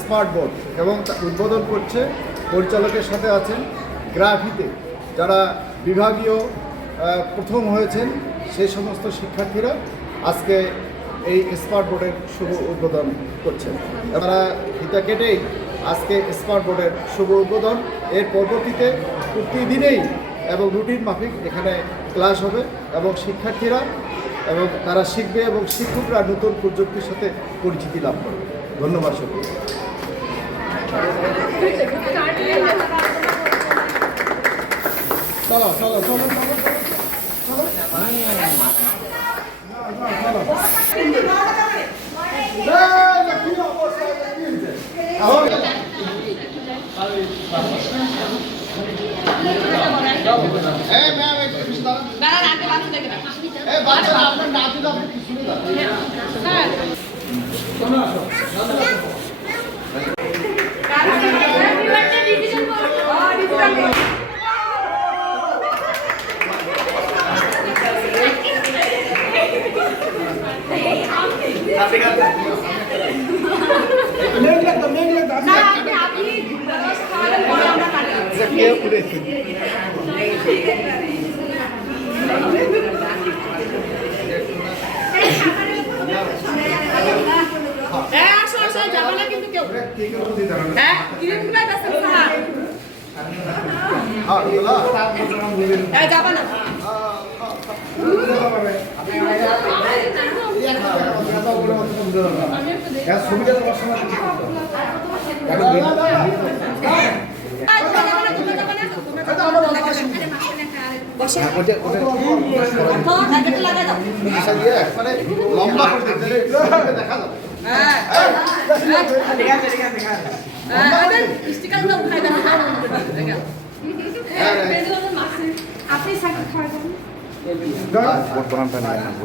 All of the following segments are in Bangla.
স্মার্ট বোর্ড এবং উদ্বোধন করছে পরিচালকের সাথে আছেন গ্রাফিতে যারা বিভাগীয় প্রথম হয়েছেন সেই সমস্ত শিক্ষার্থীরা আজকে এই স্মার্ট বোর্ডের শুভ উদ্বোধন করছেন। তারা ফিতা কেটেই আজকে স্মার্ট বোর্ডের শুভ উদ্বোধন। এর পরবর্তীতে প্রতিদিনেই এবং রুটিন মাফিক এখানে ক্লাস হবে এবং শিক্ষার্থীরা এবং তারা শিখবে এবং শিক্ষকরা নতুন প্রযুক্তির সাথে পরিচিতি লাভ করবে। ধন্যবাদ সকলকে। চলো চলো চলো চলো লম্বা দেখা যাবে।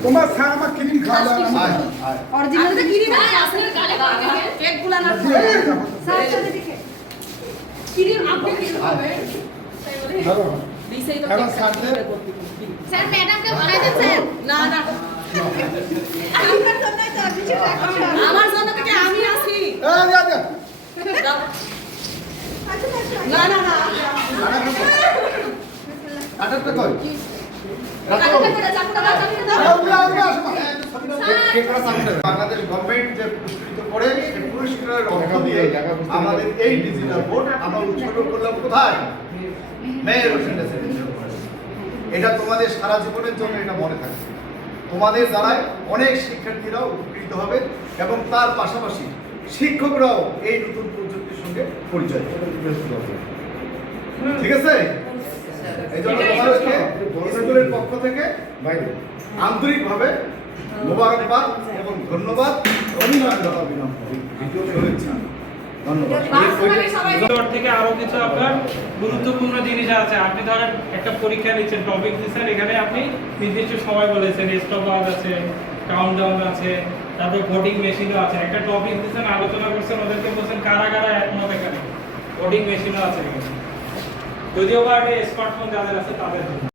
তোমার স্যার আমার ক্রিম খাওয়া অরিজিনাল তো ক্রিম আছে কেক গুলা না স্যার সাথে দেখে ক্রিম আপনি কি হবে ধরো দিছেই তো এখন স্যার স্যার ম্যাডাম কে বলাই দেন স্যার না না আপনার জন্য তো কিছু রাখছি আমার জন্য থেকে আমি আছি না না না আটাটা কই বাংলাদেশ গভর্নমেন্ট যে পুরস্কৃত করে সেই পুরস্কারের অর্থ দিয়ে আমাদের এই ডিজিটাল বোর্ড আমরা উৎসর্গ করলাম কোথায়? মেয়ের হোসেন। এটা তোমাদের সারা জীবনের জন্য এটা মনে থাকবে। তোমাদের দ্বারাই অনেক শিক্ষার্থীরাও উপকৃত হবে এবং তার পাশাপাশি শিক্ষকরাও এই নতুন প্রযুক্তির সঙ্গে পরিচয় হবে। ঠিক আছে? এই জন্য তোমাদেরকে স্কুলের পক্ষ থেকে আন্তরিকভাবে মোবারকবাদ এবং ধন্যবাদ ধন্যবাদ। থেকে আরো কিছু আপনার গুরুত্বপূর্ণ জিনিস আছে। আপনি ধরেন একটা পরীক্ষা নিচ্ছেন, টপিক দিচ্ছেন, এখানে আপনি নির্দিষ্ট সময় বলেছেন, স্টপ আওয়ার আছে, কাউন্টডাউন আছে, তারপর ভোটিং মেশিনও আছে। একটা টপিক দিচ্ছেন, আলোচনা করছেন, ওদেরকে বলছেন কারা কারা একমত, এখানে ভোটিং মেশিনও আছে। যদিও বা একটা স্মার্টফোন যাদের আছে তাদের জন্য